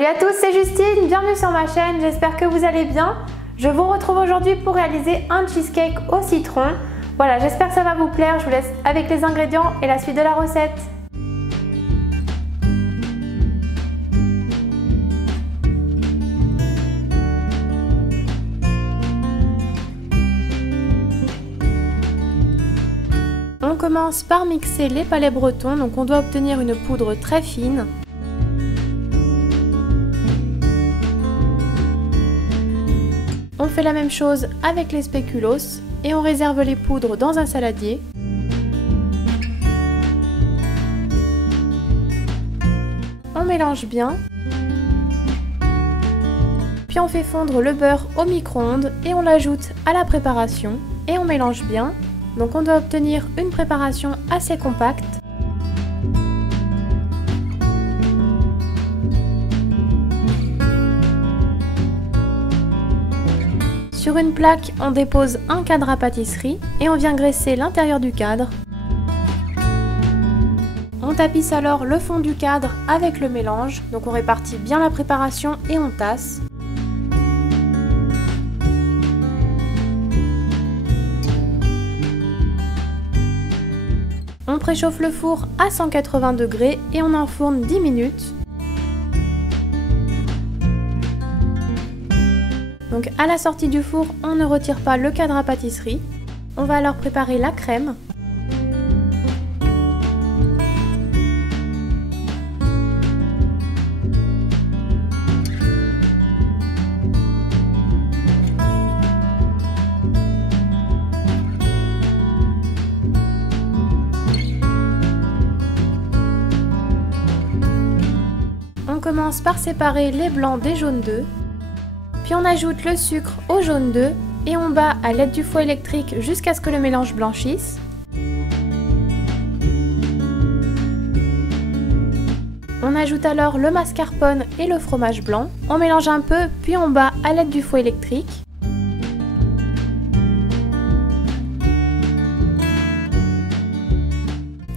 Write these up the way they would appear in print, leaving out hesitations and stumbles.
Salut à tous, c'est Justine, bienvenue sur ma chaîne, j'espère que vous allez bien. Je vous retrouve aujourd'hui pour réaliser un cheesecake au citron. Voilà, j'espère que ça va vous plaire, je vous laisse avec les ingrédients et la suite de la recette. On commence par mixer les palets bretons, donc on doit obtenir une poudre très fine. On fait la même chose avec les spéculoos et on réserve les poudres dans un saladier. On mélange bien. Puis on fait fondre le beurre au micro-ondes et on l'ajoute à la préparation et on mélange bien. Donc on doit obtenir une préparation assez compacte. Sur une plaque, on dépose un cadre à pâtisserie et on vient graisser l'intérieur du cadre. On tapisse alors le fond du cadre avec le mélange, donc on répartit bien la préparation et on tasse. On préchauffe le four à 180 degrés et on enfourne 10 minutes. Donc à la sortie du four, on ne retire pas le cadre à pâtisserie. On va alors préparer la crème. On commence par séparer les blancs des jaunes d'œufs. Puis on ajoute le sucre au jaune d'œuf et on bat à l'aide du fouet électrique jusqu'à ce que le mélange blanchisse. On ajoute alors le mascarpone et le fromage blanc. On mélange un peu puis on bat à l'aide du fouet électrique.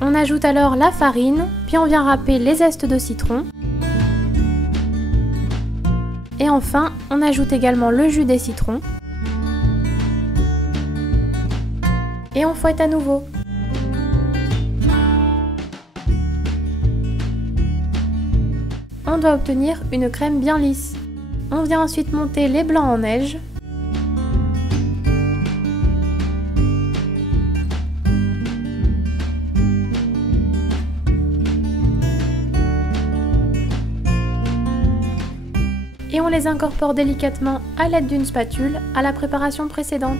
On ajoute alors la farine, puis on vient râper les zestes de citron. Et enfin, on ajoute également le jus des citrons. Et on fouette à nouveau. On doit obtenir une crème bien lisse. On vient ensuite monter les blancs en neige. Et on les incorpore délicatement à l'aide d'une spatule à la préparation précédente.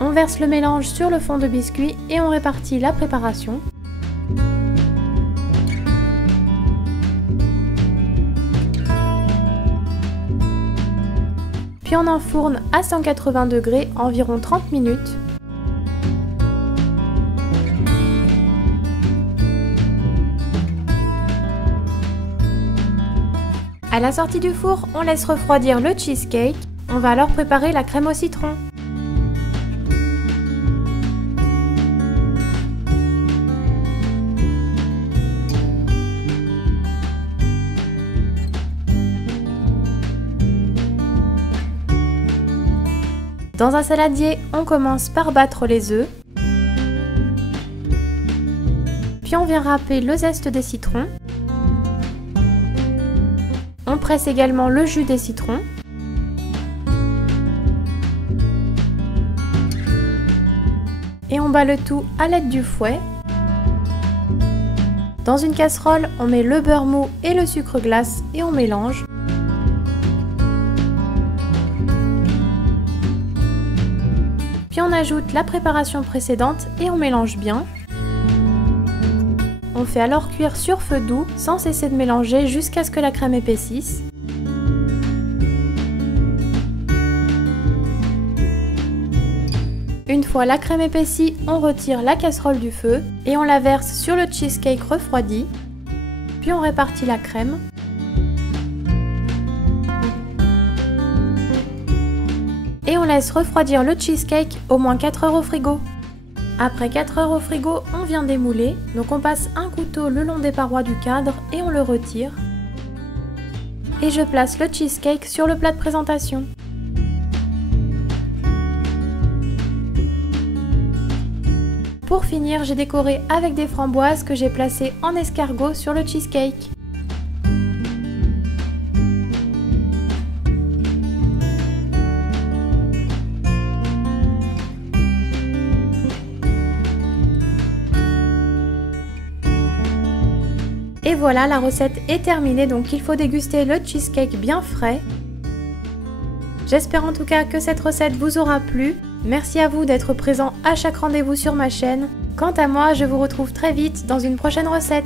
On verse le mélange sur le fond de biscuit et on répartit la préparation. Puis on enfourne à 180 degrés environ 30 minutes. À la sortie du four, on laisse refroidir le cheesecake. On va alors préparer la crème au citron. Dans un saladier, on commence par battre les œufs. Puis on vient râper le zeste des citrons. On presse également le jus des citrons. Et on bat le tout à l'aide du fouet. Dans une casserole, on met le beurre mou et le sucre glace et on mélange. Puis on ajoute la préparation précédente et on mélange bien. On fait alors cuire sur feu doux sans cesser de mélanger jusqu'à ce que la crème épaississe. Une fois la crème épaissie, on retire la casserole du feu et on la verse sur le cheesecake refroidi. Puis on répartit la crème. Et on laisse refroidir le cheesecake au moins 4 heures au frigo. Après 4 heures au frigo, on vient démouler, donc on passe un couteau le long des parois du cadre et on le retire. Et je place le cheesecake sur le plat de présentation. Pour finir, j'ai décoré avec des framboises que j'ai placées en escargot sur le cheesecake. Et voilà, la recette est terminée, donc il faut déguster le cheesecake bien frais. J'espère en tout cas que cette recette vous aura plu. Merci à vous d'être présents à chaque rendez-vous sur ma chaîne. Quant à moi, je vous retrouve très vite dans une prochaine recette.